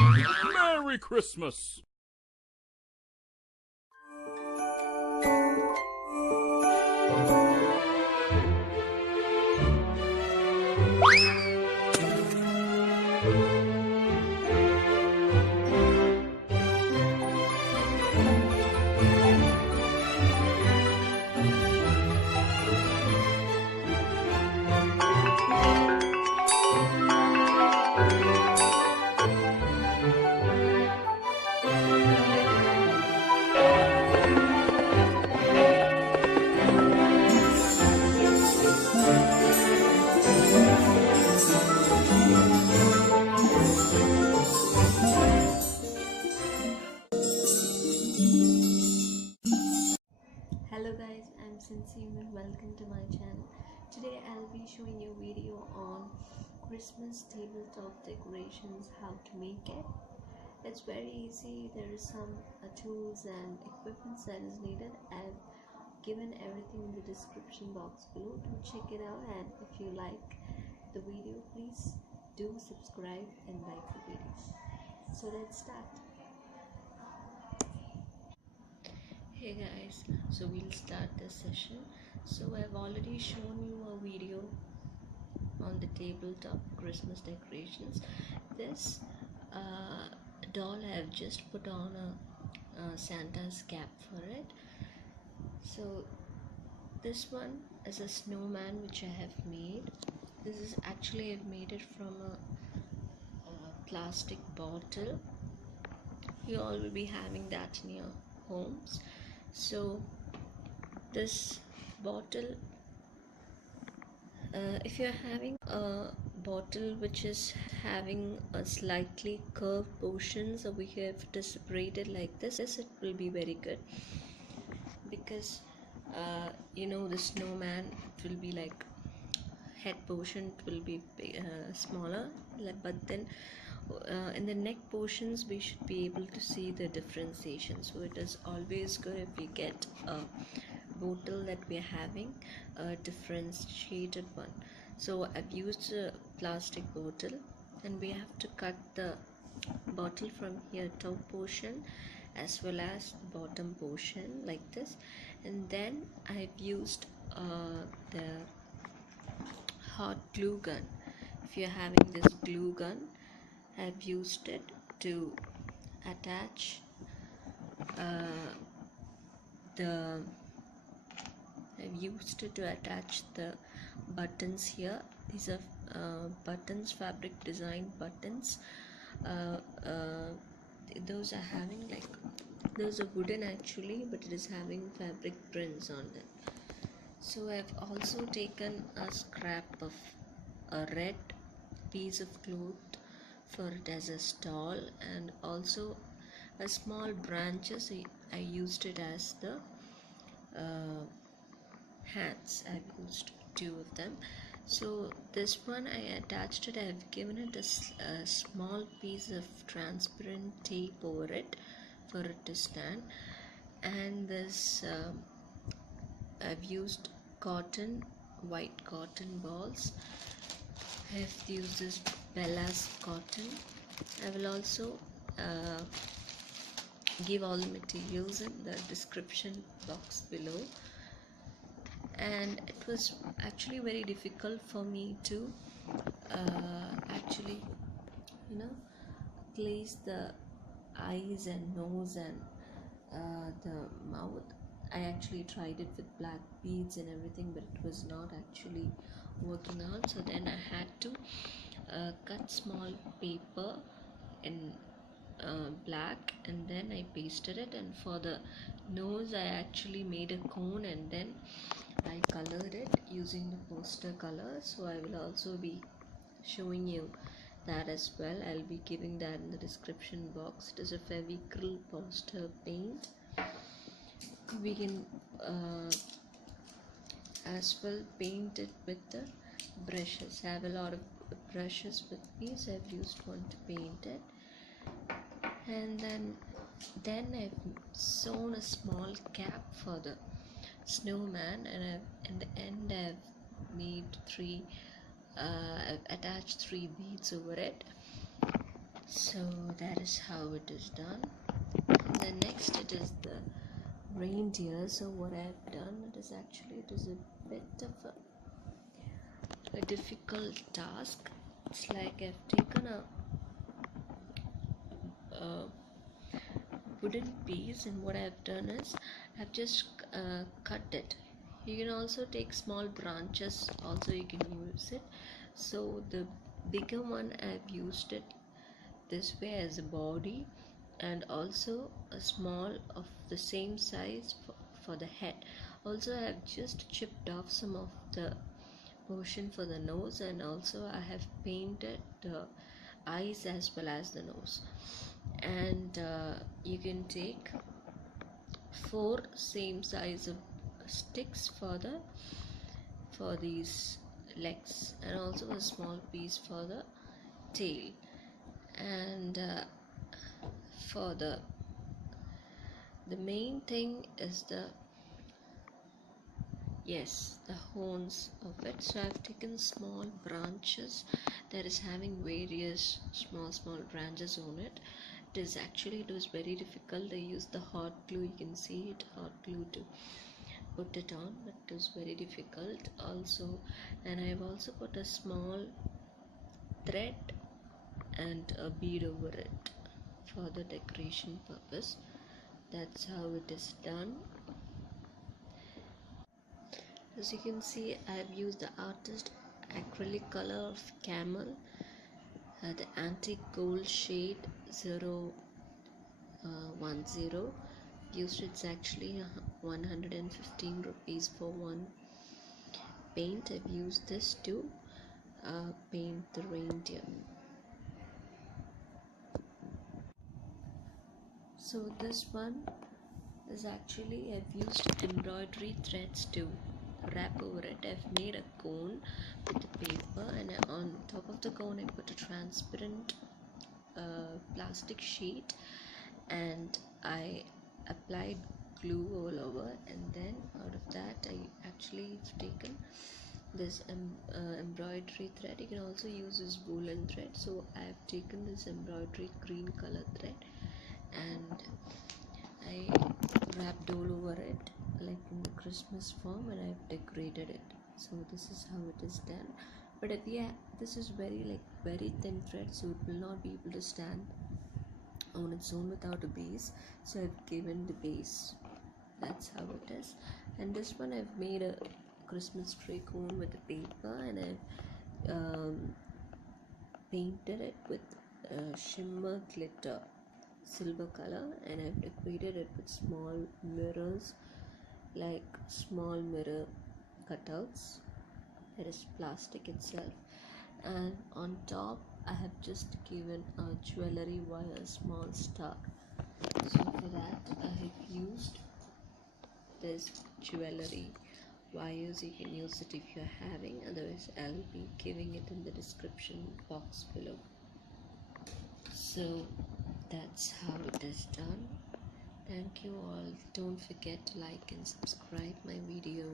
Merry Christmas! Hello guys, I'm Snowman. Welcome to my channel. Today I'll be showing you a video on Christmas tabletop decorations, how to make it. It's very easy. There is some tools and equipment that is needed. I've given everything in the description box below. Do check it out, and if you like the video, please do subscribe and like the video. So let's start. Hey guys, so we'll start this session. So I've already shown you a video on the tabletop Christmas decorations. This doll I've just put on a Santa's cap for it. So this one is a snowman which I have made. This is actually, I've made it from a plastic bottle. You all will be having that in your homes. So this bottle, if you're having a bottle which is having a slightly curved portion, so we have to separate it like this, it will be very good, because the snowman will be like head portion will be smaller, but then in the neck portions we should be able to see the differentiation. So it is always good if we get a bottle that we are having a differentiated one. So I've used a plastic bottle, and we have to cut the bottle from here, top portion as well as bottom portion like this. And then I've used the hot glue gun. If you're having this glue gun, I've used it to attach the buttons here. These are buttons, fabric design buttons. Those are having like, those are wooden actually, but it is having fabric prints on them. So I've also taken a scrap of a red piece of cloth for it as a stall, and also a small branches. I used it as the hats. I've used 2 of them. So this one I attached it. I've given it a small piece of transparent tape over it for it to stand. And this I've used cotton, white cotton balls. I've used this Bella's cotton. I will also give all the materials in the description box below. And it was actually very difficult for me to actually place the eyes and nose and the mouth. I actually tried it with black beads and everything, but it was not actually working out. So then I had to cut small paper in black, and then I pasted it. And for the nose I actually made a cone, and then I colored it using the poster color. So I will also be showing you that as well. I'll be giving that in the description box. It is a Fevicryl poster paint. We can as well paint it with the brushes. I have a lot of brushes with me, so I've used one to paint it. And then I've sewn a small cap for the snowman, and in the end I've made I've attached 3 beads over it. So that is how it is done. And then next it is the reindeer. So what I've done, it is a bit of a difficult task. It's like I've taken a wooden piece, and what I've done is I've just cut it. You can also take small branches, also you can use it. So the bigger one, I've used it this way as a body, and also a small of the same size for the head. Also I have just chipped off some of the portion for the nose, and also I have painted the eyes as well as the nose. And you can take 4 same size of sticks for these legs, and also a small piece for the tail. And for the main thing is the horns of it. So I've taken small branches that is having various small branches on it. It was very difficult. I used the hot glue, you can see it, hot glue to put it on, but it was very difficult also. And I've also put a small thread and a bead over it for the decoration purpose. That's how it is done. As you can see, I've used the artist acrylic color of Camel, the antique gold shade 010. Used it's actually 115 rupees for one paint. I've used this to paint the reindeer. So this one is actually, I've used embroidery threads to wrap over it. I've made a cone with the paper, and on top of the cone I put a transparent plastic sheet, and I applied glue all over, and then out of that I actually have taken this embroidery thread. You can also use this woolen thread, so I have taken this embroidery green color thread and I wrapped all over it like in the Christmas form, and I've decorated it. So this is how it is done. But this is very thin thread, so it will not be able to stand on its own without a base, so I've given the base. That's how it is. And this one I've made a Christmas tree cone with the paper, and I've painted it with shimmer glitter silver color, and I've decorated it with small mirrors, like small mirror cutouts. It is plastic itself, and on top I have just given a jewelry wire small star. So for that I have used this jewelry wires. You can use it if you're having, otherwise I'll be giving it in the description box below. So that's how it is done. Thank you all. Don't forget to like and subscribe my video.